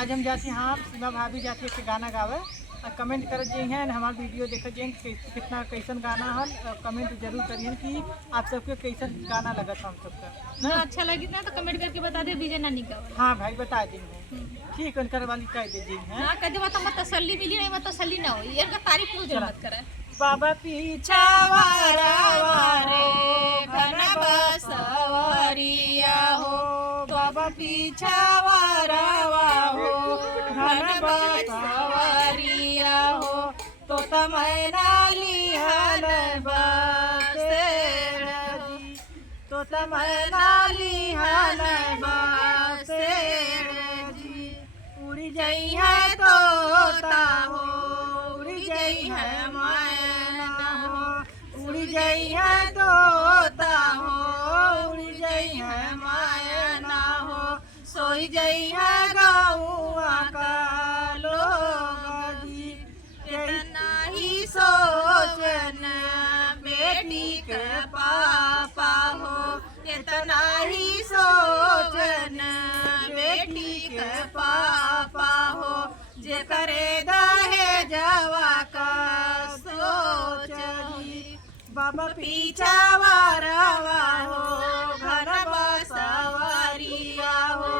आज हम जाती हाँ सीमा भाभी जाती है गाना गावे और कमेंट कर जी हैं हमारे वीडियो देख जी कितना कैसन गाना हल कमेंट जरूर करिए कि आप सबके कैसन गाना लगा था हम सबका ना अच्छा लगी ना तो कमेंट करके बता दे विजय नानी का। हाँ भाई बता देंगे ठीक है उनकर वाली कह दीजिए हैं ना कह दे तो मत तसल्ली मिली नहीं मत तसल्ली ना हो ये का तारीफ क्यों जरूरत करे। बाबा पीछा वारा वारे घन बसवरिया हो बाबा पीछा वारा हो घन बसवरिया हो तो तमैना लिहल बसेड़ जी तो तमैना लिहल बसेड़ जी उड़ी जई है तोता हो उड़ी जई है मैना हो उड़ी जई है तोता हो उड़ी जई है मैना हो सोई जई है गौआ का लोग जी कितना ही सोचन बेटी के पापा हो कितना ही सोचन बेटी के पापा हो जे करे दहे जवा का सोच जी बाबा पीछा वारवा हो घर बसवरिया हो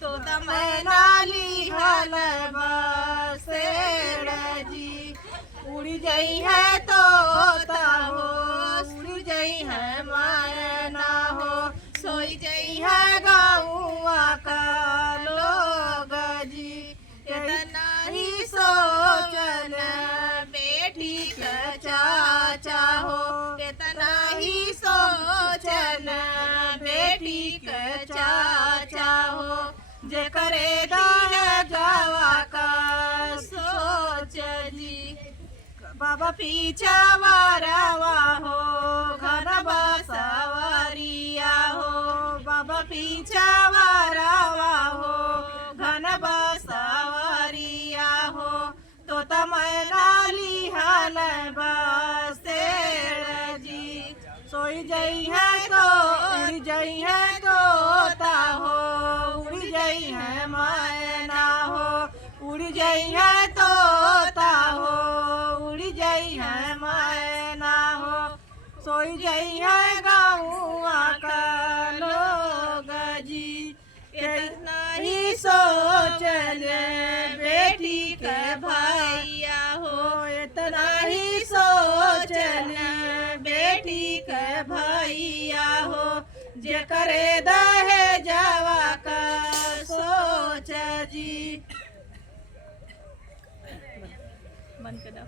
तो तमैना लिहल बसेड़ जी उड़ी जई है तोता हो उड़ी जई है मैना हो सोई जई है गौआ का लोग जी कितना ही सोचन बेटी के चाचा हो कितना ही सोचन बेटी के चाचा हो जे करे दहे जवा का सोच जी बाबा पीछा वारवा हो घर बसवरिया हो बाबा पीछा वारवा हो घन बसवरिया हो तो तमैना लिहल बसेड़ जी सोई जई है तो उड़ी जई है तोता हो उड़ी जई है मैना हो उड़ी जई है तोता हो उड़ी जई है मैना हो सोई जई है गौआ का लोग जी कितना ही सोचन बेटी के भैया हो इतना ही सोचन बेटी के भैया हो जे करे दहे जवा का सोच जी बंद कर दो।